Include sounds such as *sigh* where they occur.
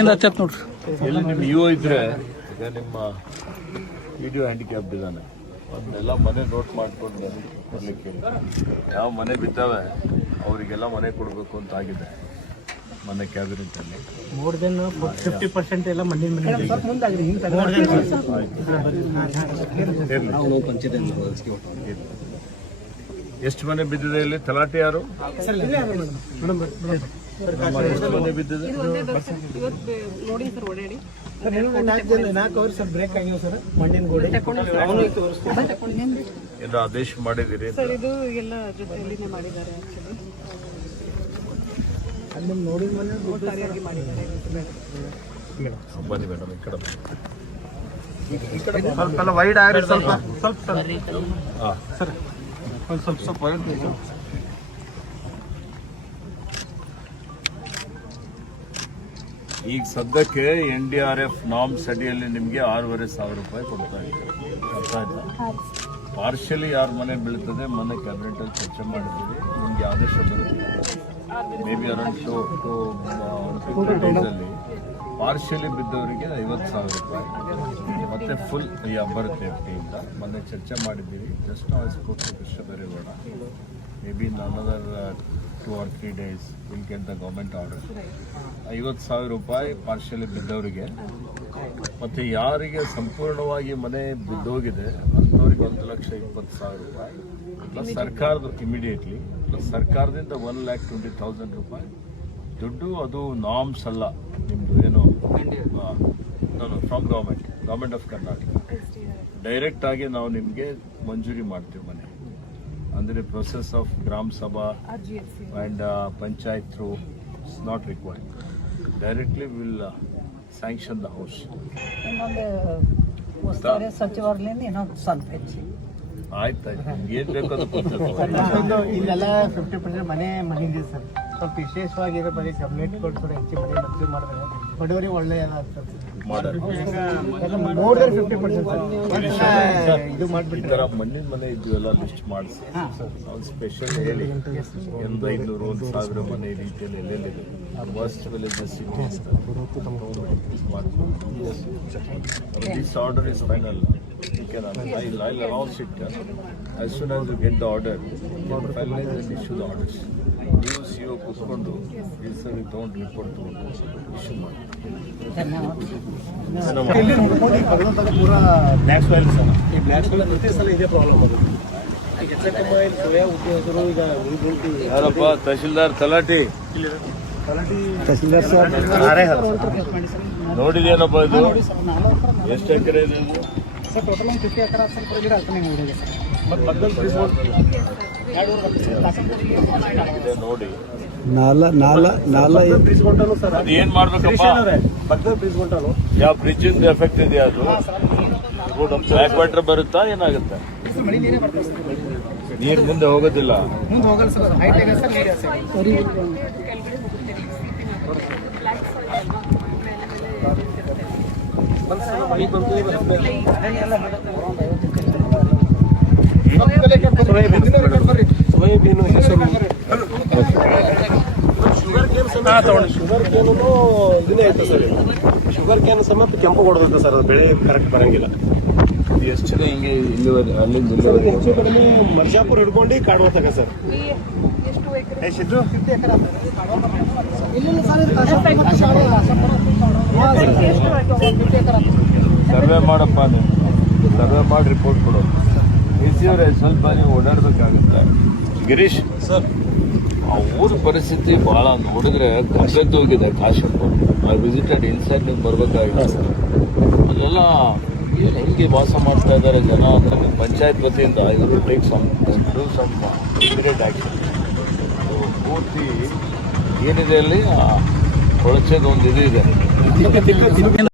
ಇಂದ ಹಚ್ಚತ್ ನೋಡ್ರಿ. ಎಲ್ಲಿ ನಿಮ್ಮ ಯು ಇದ್ರೆ ಈಗ ನಿಮ್ಮ ವಿಡಿಯೋ ಹ್ಯಾಂಡಿಕ್ಯಾಪ್ ಇದ್ದಾನೆ ಅದನ್ನೆಲ್ಲ ಮನೆ ನೋಟ್ ಮಾಡ್ಕೊಂಡು ಬರ್ಲಿಕ್ಕೆ ಹೇಳಿ. ಯಾವ ಮನೆ ಬಿದ್ದಾವೆ ಅವರಿಗೆಲ್ಲ ಮನೆ ಕೊಡಬೇಕು ಅಂತ ಆಗಿದೆ ಮನೆ ಕ್ಯಾಬಿನೆಟ್ ಅಲ್ಲಿ. ಮೋರ್ ದೆನ್ ಫಿಫ್ಟಿ ಪರ್ಸೆಂಟ್ ಎಲ್ಲ ಮಂಡಿನ ಮನೆ ಎಷ್ಟು ಮನೆ ಬಿದ್ದಿದೆ ಇಲ್ಲಿ ತಲಾಟೆ ಯಾರು? ಸರ್ ಮಂಡಿನ ಗೋಡೆ. ಆದೇಶ ಮಾಡಿದಿರಿ ಸರ್ ಇದು ಎಲ್ಲ ಜೊತೆಯಲ್ಲಿನೇ ಮಾಡಿದ್ದಾರೆ ಆಕ್ಚುಲಿ ಅಲ್ಲಿ ನೋಡಿದ ಮನೆ ಒಟ್ಟಾರೆಯಾಗಿ ಮಾಡಿದ್ದಾರೆ. ಬನ್ನಿ ಮೇಡಮ್ ಈ ಕಡೆ. ಸ್ವಲ್ಪ ವೈಡ್ ಆಗ್ರಿ ಸ್ವಲ್ಪ. ಸ್ವಲ್ಪ ಹಾ. ಒಂದು ಸ್ವಲ್ಪ ಸ್ವಲ್ಪ ವೈಡ್ ಈಗ ಸದ್ಯಕ್ಕೆ N D R F norms ಅಡಿಯಲ್ಲಿ ನಿಮಗೆ ಆರೂವರೆ ಸಾವಿರ ರೂಪಾಯಿ ಕೊಡ್ತಾ ಇದ್ದಾರೆ ಅರ್ಥ ಆಯ್ತಾ? ಪಾರ್ಷಿಯಲಿ ಯಾರ ಮನೆ ಬೀಳ್ತದೆ, ಮನೆ ಕ್ಯಾಬಿನೆಟಲ್ಲಿ ಚರ್ಚೆ ಮಾಡಿದ್ದೀವಿ. ನಿಮಗೆ ಆದೇಶ ಬರುತ್ತೆ. ಮೇ ಬಿ ಅರೌಂಡ್ ಟು ಡೇಸಲ್ಲಿ ಪಾರ್ಷಲಿ ಬಿದ್ದವರಿಗೆ ಐವತ್ತು ಸಾವಿರ ರೂಪಾಯಿ. ಮತ್ತೆ ಫುಲ್ ಬರುತ್ತೆ ಟಿಯಿಂದ ಮೊನ್ನೆ ಚರ್ಚೆ ಮಾಡಿದ್ದೀವಿ. ಜಸ್ಟ್ ನಾವು sports Krishna Byregowda may be in another two or three days will get the government order ಐವತ್ತು ಸಾವಿರ ರೂಪಾಯಿ ಪಾರ್ಷಲಿ ಬಿದ್ದವರಿಗೆ. ಮತ್ತು ಯಾರಿಗೆ ಸಂಪೂರ್ಣವಾಗಿ ಮನೆ ಬಿದ್ದೋಗಿದೆ ಅಂಥವ್ರಿಗೆ ಒಂದು ಲಕ್ಷ ಇಪ್ಪತ್ತು ಸಾವಿರ ರೂಪಾಯಿ. ಪ್ಲಸ್ ಸರ್ಕಾರದ ಇಮಿಡಿಯೇಟ್ಲಿ ಪ್ಲಸ್ ಸರ್ಕಾರದಿಂದ ಒನ್ ಲ್ಯಾಕ್ ಟ್ವೆಂಟಿ ತೌಸಂಡ್ ರೂಪಾಯಿ. ದುಡ್ಡು ಅದು ನಾಮ್ಸ್ ಅಲ್ಲ ನಿಮ್ಮದು ಏನು? From government government of Karnataka ಡೈರೆಕ್ಟಾಗಿ ನಾವು ನಿಮಗೆ ಮಂಜೂರಿ ಮಾಡ್ತೀವಿ ಮನೆ. ಅಂದರೆ process of grama sabha and panchayat through it's not required directly will sanction the house Directly will uh, sanction the house. ಇನ್ನೊಂದು ಸ್ವಲ್ಪ ಹೆಚ್ಚಿ ಆಯ್ತಾಯ್ತು ಏನ್ ಬೇಕು ಅದು ಕೊಡ್ತೇವೆ. *laughs* ಒಂದು ಇಲ್ಲೆಲ್ಲ ಫಿಫ್ಟಿ ಪರ್ಸೆಂಟ್ ಮನೆ ಸರ್. ಸ್ವಲ್ಪ ವಿಶೇಷವಾಗಿ ಇರೋ ಕೊಟ್ಟು ಥೋಡೆ ಹೆಚ್ಚು ಮನೆ ಮಾಡಿದ್ರೆ ಬಡವರಿಗೆ ಒಳ್ಳೆಯದ ಆಗ್ತದೆ ಮಾಡೋಣ. ಮೋರ್ ದನ್ ಫಿಫ್ಟಿ ಪರ್ಸೆಂಟ್ ಇದು ಈ ಮಾಡಿಬಿಟ್ರೆ ತರ ಮಣ್ಣಿನ ಮನೆ ಇದ್ದು ಎಲ್ಲ ಲಿಸ್ಟ್ ಮಾಡಿಸಿ ಸ್ಪೆಷಲ್ ಹೇಳಿ. ಒಂದು ಐನೂರು ಒಂದು ಸಾವಿರ ಮನೆ ಈ ರೀತಿಯಲ್ಲಿ ಎಲ್ಲೆಲ್ಲಿದೆ worst villages this order is final order orders ನೀವು ಸಿ ಒ ಕೂತ್ಕೊಂಡು ಡಿಸಿಷನ್ ತೊಗೊಂಡು ರಿಪೋರ್ಟ್ ತೊಗೊಂಡು ಇಶ್ಯೂ ಮಾಡಿ. ಪೂರ ಬ್ಲ್ಯಾಕ್ ಸಾಯಿಲ್ ಸರ್ ಈ ಬ್ಲ್ಯಾಕ್ ಸಾಯಿಲ್ ಪ್ರತಿ ಸಲ ಇದೇ ಪ್ರಾಬ್ಲಮ್ ಆಗುತ್ತೆ ಯಾರಪ್ಪ ತಹಶೀಲ್ದಾರ್ ತಲಾಟಿ? ತಹಶೀಲ್ದಾರ್ ಸರ್. ನೋಡಿದೇನಪ್ಪ ಇದು? ಎಷ್ಟು ಎಕರೆ ಇದೆ ಸರ್ ಟೋಟಲ್ ಒಂದು ಫಿಫ್ಟಿ ಎಕರೆ ಸರ್ ಗಿಡ ಅಲ್ಪನೆ ಹೋಗಿದೆ ಸರ್. ಮತ್ತೆ ಬದಲು ತಿಳಿಸ್ಬೋದು ಇದೆ ನೋಡಿ ನಾಲ ನಾಲ ನಾಲ ಬ್ರಿಜ್ ಹೊಂಟನು ಸರ್ ಅದು ಏನ್ ಮಾಡ್ಬೇಕಪ್ಪ? ಯಾವ ಬ್ರಿಡ್ಜ್ ಇಂದ ಎಫೆಕ್ಟ್ ಇದೆಯಾ ಅದು? ಬ್ಯಾಕ್ ವಾಟರ್ ಬರುತ್ತಾ ಏನಾಗುತ್ತೆ? ನೀರ್ ಮುಂದೆ ಹೋಗೋದಿಲ್ಲ. ಮುಂದೆ ಸೋಯಾಬೀನು ಹೆಸರು ಶುಗರ್ ಕೇನ್ ಇದನ್ನೇ ಐತೆ ಸರ್ ಶುಗರ್ ಕೇನ್ ಸಮೇತ ಕೆಂಪು ಕೊಡೋದಂತ ಸರ್ ಅದು ಬೆಳೆ ಕರೆಕ್ಟ್ ಬರಂಗಿಲ್ಲ ಎಷ್ಟು ಹಿಂಗೆ ಇಲ್ಲಿವರೆ ಇಲ್ಲಿವರೆಗೆ ಹೆಚ್ಚು ಕಡಿಮೆ ಮರ್ಜಾಪುರ ಹಿಡ್ಕೊಂಡು ಕಾಡುವ ತಗ ಸರ್ ಎಷ್ಟು ಸರ್ವೆ ಮಾಡಪ್ಪ ಸರ್ವೆ ಮಾಡಿ ರಿಪೋರ್ಟ್ ಕೊಡು. ಅವರೇ ಸ್ವಲ್ಪ ನೀವು ಓಡಾಡ್ಬೇಕಾಗುತ್ತೆ. ಗಿರೀಶ್ ಸರ್. ಆ ಊರ ಪರಿಸ್ಥಿತಿ ಭಾಳ ನೋಡಿದ್ರೆ ಹೋಗಿದೆ ಕಾಶಿ ಐ ವಿಸಿಟೆಡ್ ಇನ್ಸೈಡ್ ನೀವು ಸರ್ ಅಲ್ಲೆಲ್ಲ ಏನು ಹೆಂಗೆ ವಾಸ ಮಾಡ್ತಾ ಇದ್ದಾರೆ ಜನ ಅಂದ್ರೆ ನಿಮ್ಮ ಪಂಚಾಯತ್ ವತಿಯಿಂದ ಇವರು take some do some immediate action ಪೂರ್ತಿ ಏನಿದೆ ಅಲ್ಲಿ? ಆ ಕೊಳಚೆದು ಒಂದು ಇದು ಇದೆ